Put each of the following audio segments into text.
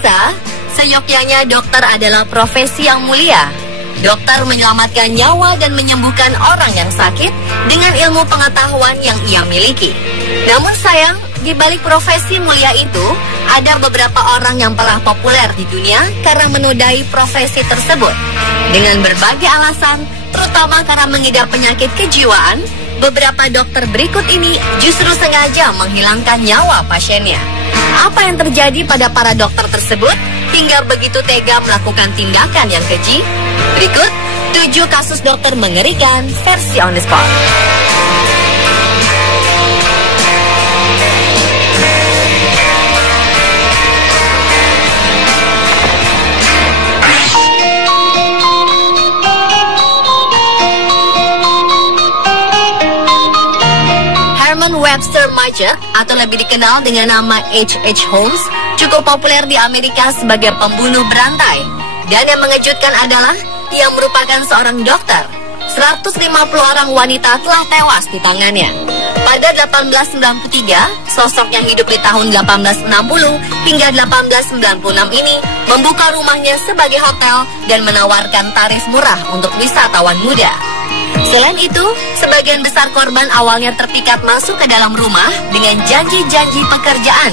Pemirsa, seyogyanya dokter adalah profesi yang mulia. Dokter menyelamatkan nyawa dan menyembuhkan orang yang sakit dengan ilmu pengetahuan yang ia miliki. Namun sayang, di balik profesi mulia itu, ada beberapa orang yang telah populer di dunia karena menodai profesi tersebut. Dengan berbagai alasan, terutama karena mengidap penyakit kejiwaan, beberapa dokter berikut ini justru sengaja menghilangkan nyawa pasiennya. Apa yang terjadi pada para dokter tersebut hingga begitu tega melakukan tindakan yang keji? Berikut 7 kasus dokter mengerikan versi On The Spot. Webster Major atau lebih dikenal dengan nama H.H. Holmes cukup populer di Amerika sebagai pembunuh berantai. Dan yang mengejutkan adalah ia merupakan seorang dokter. 150 orang wanita telah tewas di tangannya. Pada 1893, sosok yang hidup di tahun 1860 hingga 1896 ini membuka rumahnya sebagai hotel dan menawarkan tarif murah untuk wisatawan muda. Selain itu, sebagian besar korban awalnya terpikat masuk ke dalam rumah dengan janji-janji pekerjaan.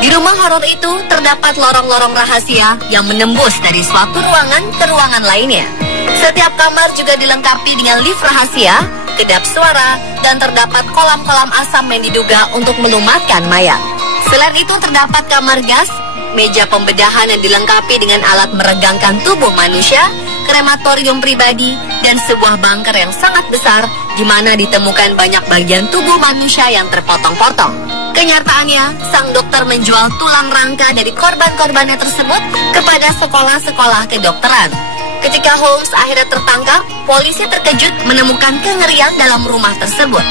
Di rumah horor itu terdapat lorong-lorong rahasia yang menembus dari suatu ruangan ke ruangan lainnya. Setiap kamar juga dilengkapi dengan lift rahasia, kedap suara, dan terdapat kolam-kolam asam yang diduga untuk melumatkan mayat. Selain itu terdapat kamar gas, meja pembedahan yang dilengkapi dengan alat meregangkan tubuh manusia, krematorium pribadi, dan sebuah bunker yang sangat besar di mana ditemukan banyak bagian tubuh manusia yang terpotong-potong. Kenyataannya, sang dokter menjual tulang rangka dari korban-korbannya tersebut kepada sekolah-sekolah kedokteran. Ketika Holmes akhirnya tertangkap, polisi terkejut menemukan kengerian dalam rumah tersebut.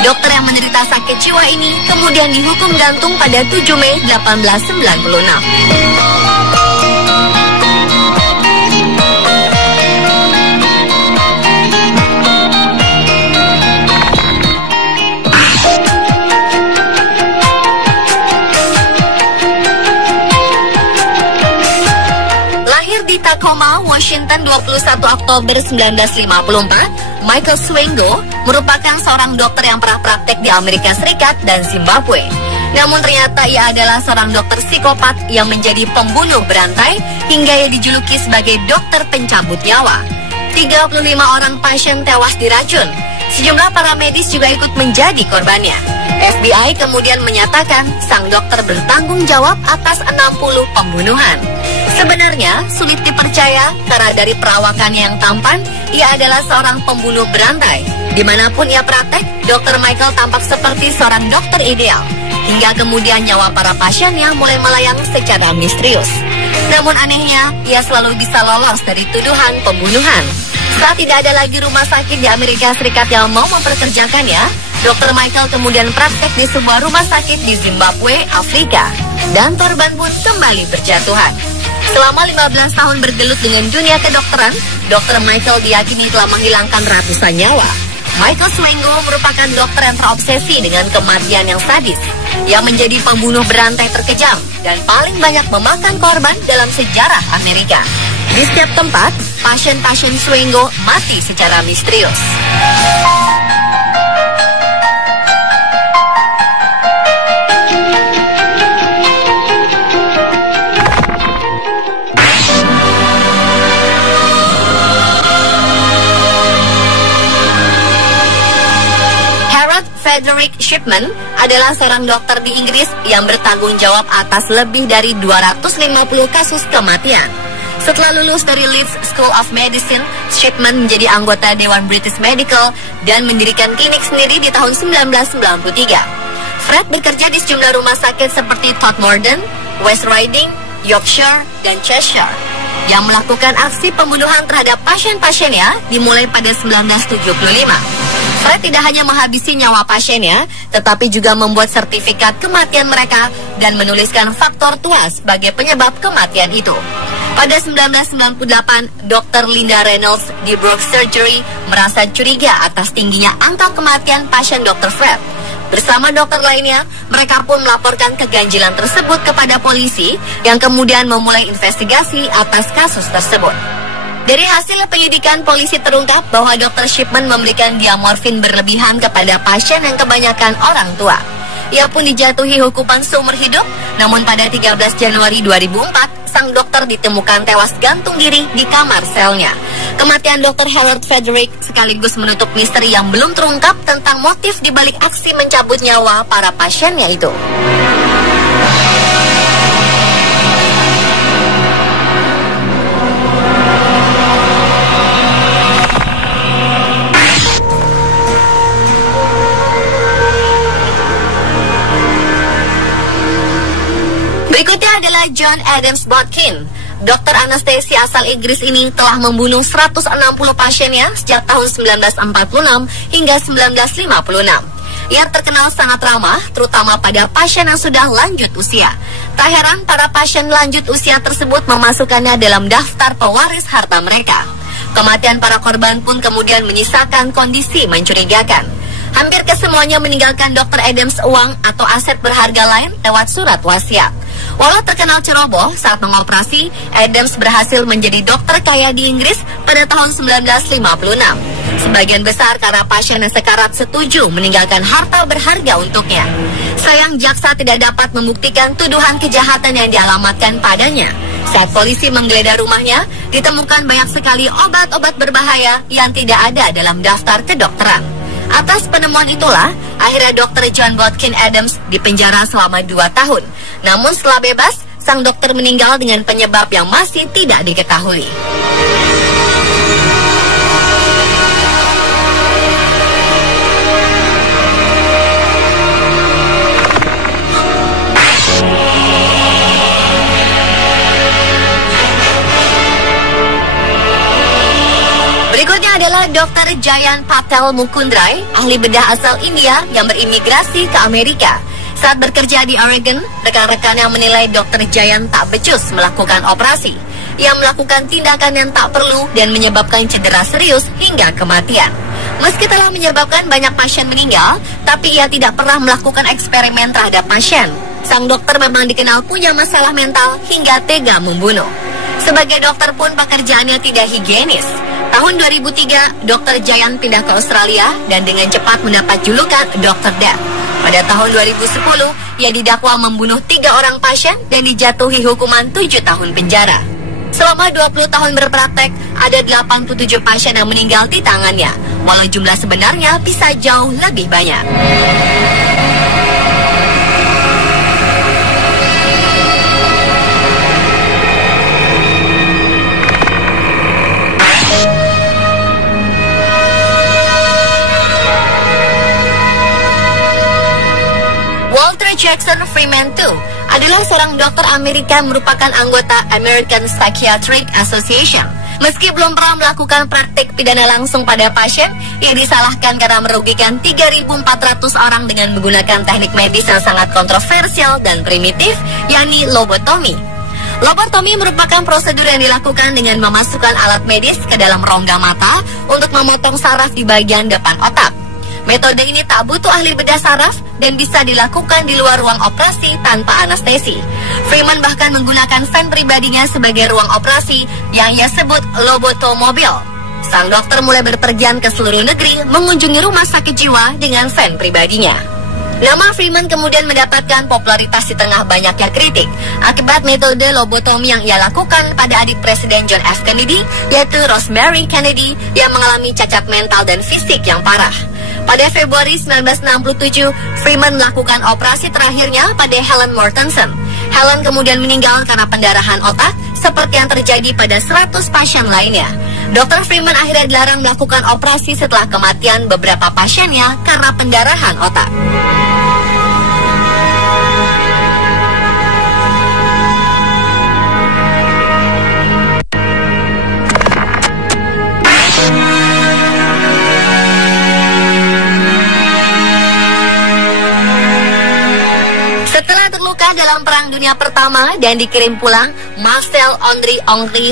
Dokter yang menderita sakit jiwa ini kemudian dihukum gantung pada 7 Mei 1896. Tacoma, Washington 21 Oktober 1954, Michael Swengo merupakan seorang dokter yang pernah praktek di Amerika Serikat dan Zimbabwe. Namun ternyata ia adalah seorang dokter psikopat yang menjadi pembunuh berantai hingga ia dijuluki sebagai dokter pencabut nyawa. 35 orang pasien tewas diracun. Sejumlah para medis juga ikut menjadi korbannya. FBI kemudian menyatakan sang dokter bertanggung jawab atas 60 pembunuhan. Sebenarnya sulit dipercaya karena dari perawakannya yang tampan, ia adalah seorang pembunuh berantai. Dimanapun ia praktek, Dr. Michael tampak seperti seorang dokter ideal. Hingga kemudian nyawa para pasiennya mulai melayang secara misterius. Namun anehnya, ia selalu bisa lolos dari tuduhan pembunuhan. Saat tidak ada lagi rumah sakit di Amerika Serikat yang mau memperkerjakannya, Dr. Michael kemudian praktek di sebuah rumah sakit di Zimbabwe, Afrika. Dan korban pun kembali berjatuhan. Selama 15 tahun bergelut dengan dunia kedokteran, Dr. Michael diyakini telah menghilangkan ratusan nyawa. Michael Swengo merupakan dokter yang terobsesi dengan kematian yang sadis, yang menjadi pembunuh berantai terkejam dan paling banyak memakan korban dalam sejarah Amerika. Di setiap tempat, pasien-pasien Swengo mati secara misterius. Frederick Shipman adalah seorang dokter di Inggris yang bertanggung jawab atas lebih dari 250 kasus kematian. Setelah lulus dari Leeds School of Medicine, Shipman menjadi anggota Dewan British Medical dan mendirikan klinik sendiri di tahun 1993. Fred bekerja di sejumlah rumah sakit seperti Todmorden, West Riding, Yorkshire, dan Cheshire, yang melakukan aksi pembunuhan terhadap pasien-pasiennya dimulai pada 1975. Fred tidak hanya menghabisi nyawa pasiennya, tetapi juga membuat sertifikat kematian mereka dan menuliskan faktor tua sebagai penyebab kematian itu. Pada 1998, Dr. Linda Reynolds di Brook Surgery merasa curiga atas tingginya angka kematian pasien Dr. Fred. Bersama dokter lainnya, mereka pun melaporkan keganjilan tersebut kepada polisi yang kemudian memulai investigasi atas kasus tersebut. Dari hasil penyidikan, polisi terungkap bahwa Dr. Shipman memberikan diamorfin berlebihan kepada pasien yang kebanyakan orang tua. Ia pun dijatuhi hukuman seumur hidup, namun pada 13 Januari 2004, sang dokter ditemukan tewas gantung diri di kamar selnya. Kematian Dr. Harold Frederick sekaligus menutup misteri yang belum terungkap tentang motif dibalik aksi mencabut nyawa para pasiennya itu. Berikutnya adalah John Adams Botkin. Dokter anestesi asal Inggris ini telah membunuh 160 pasiennya sejak tahun 1946 hingga 1956. Ia terkenal sangat ramah, terutama pada pasien yang sudah lanjut usia. Tak heran para pasien lanjut usia tersebut memasukkannya dalam daftar pewaris harta mereka. Kematian para korban pun kemudian menyisakan kondisi mencurigakan. Hampir kesemuanya meninggalkan Dr. Adams uang atau aset berharga lain lewat surat wasiat. Walau terkenal ceroboh saat mengoperasi, Adams berhasil menjadi dokter kaya di Inggris pada tahun 1956. Sebagian besar karena pasien yang sekarat setuju meninggalkan harta berharga untuknya. Sayang jaksa tidak dapat membuktikan tuduhan kejahatan yang dialamatkan padanya. Saat polisi menggeledah rumahnya, ditemukan banyak sekali obat-obat berbahaya yang tidak ada dalam daftar kedokteran. Atas penemuan itulah, akhirnya Dr. John Botkin Adams dipenjara selama 2 tahun. Namun setelah bebas, sang dokter meninggal dengan penyebab yang masih tidak diketahui. Berikutnya adalah Dr. Jayant Patel Mukundrai, ahli bedah asal India yang berimigrasi ke Amerika. Saat bekerja di Oregon, rekan-rekannya menilai Dr. Jayant tak becus melakukan operasi. Ia melakukan tindakan yang tak perlu dan menyebabkan cedera serius hingga kematian. Meski telah menyebabkan banyak pasien meninggal, tapi ia tidak pernah melakukan eksperimen terhadap pasien. Sang dokter memang dikenal punya masalah mental hingga tega membunuh. Sebagai dokter pun pekerjaannya tidak higienis. Tahun 2003, Dr. Jayant pindah ke Australia dan dengan cepat mendapat julukan Dr. Death. Pada tahun 2010, ia didakwa membunuh 3 orang pasien dan dijatuhi hukuman 7 tahun penjara. Selama 20 tahun berpraktek, ada 87 pasien yang meninggal di tangannya, walau jumlah sebenarnya bisa jauh lebih banyak. Jackson Freeman II adalah seorang dokter Amerika yang merupakan anggota American Psychiatric Association. Meski belum pernah melakukan praktik pidana langsung pada pasien, ia disalahkan karena merugikan 3.400 orang dengan menggunakan teknik medis yang sangat kontroversial dan primitif, yakni lobotomi. Lobotomi merupakan prosedur yang dilakukan dengan memasukkan alat medis ke dalam rongga mata untuk memotong saraf di bagian depan otak. Metode ini tak butuh ahli bedah saraf dan bisa dilakukan di luar ruang operasi tanpa anestesi. Freeman bahkan menggunakan van pribadinya sebagai ruang operasi yang ia sebut lobotomobil. Sang dokter mulai berpergian ke seluruh negeri mengunjungi rumah sakit jiwa dengan van pribadinya. Nama Freeman kemudian mendapatkan popularitas di tengah banyaknya kritik akibat metode lobotomi yang ia lakukan pada adik Presiden John F. Kennedy, yaitu Rosemary Kennedy, yang mengalami cacat mental dan fisik yang parah. Pada Februari 1967, Freeman melakukan operasi terakhirnya pada Helen Mortensen. Helen kemudian meninggal karena pendarahan otak, seperti yang terjadi pada 100 pasien lainnya. Dr. Freeman akhirnya dilarang melakukan operasi setelah kematian beberapa pasiennya karena pendarahan otak. Dalam Perang Dunia Pertama dan dikirim pulang, Marcel Henri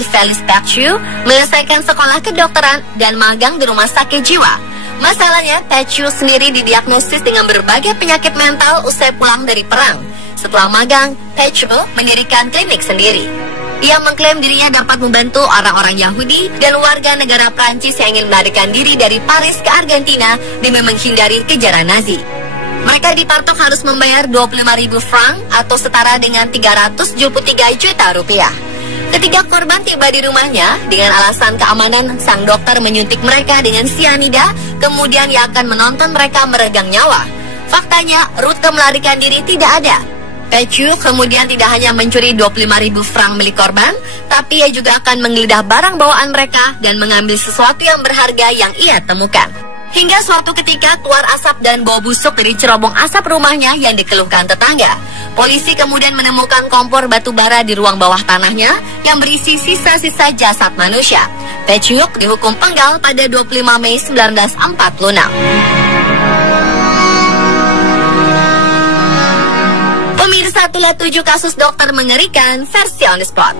Félix Pécu menyelesaikan sekolah kedokteran dan magang di rumah sakit jiwa. Masalahnya, Taechu sendiri didiagnosis dengan berbagai penyakit mental usai pulang dari perang. Setelah magang, Taechu mendirikan klinik sendiri. Ia mengklaim dirinya dapat membantu orang-orang Yahudi dan warga negara Prancis yang ingin melarikan diri dari Paris ke Argentina demi menghindari kejaran Nazi. Mereka dipatok harus membayar 25.000 franc atau setara dengan 373 juta rupiah. Ketika korban tiba di rumahnya, dengan alasan keamanan, sang dokter menyuntik mereka dengan sianida, kemudian ia akan menonton mereka meregang nyawa. Faktanya, rute melarikan diri tidak ada. Taechu kemudian tidak hanya mencuri 25.000 franc milik korban, tapi ia juga akan menggeledah barang bawaan mereka dan mengambil sesuatu yang berharga yang ia temukan. Hingga suatu ketika keluar asap dan bau busuk dari cerobong asap rumahnya yang dikeluhkan tetangga. Polisi kemudian menemukan kompor batu bara di ruang bawah tanahnya yang berisi sisa-sisa jasad manusia. Taechu dihukum penggal pada 25 Mei 1946. Pemirsa, itulah 7 kasus dokter mengerikan versi On The Spot.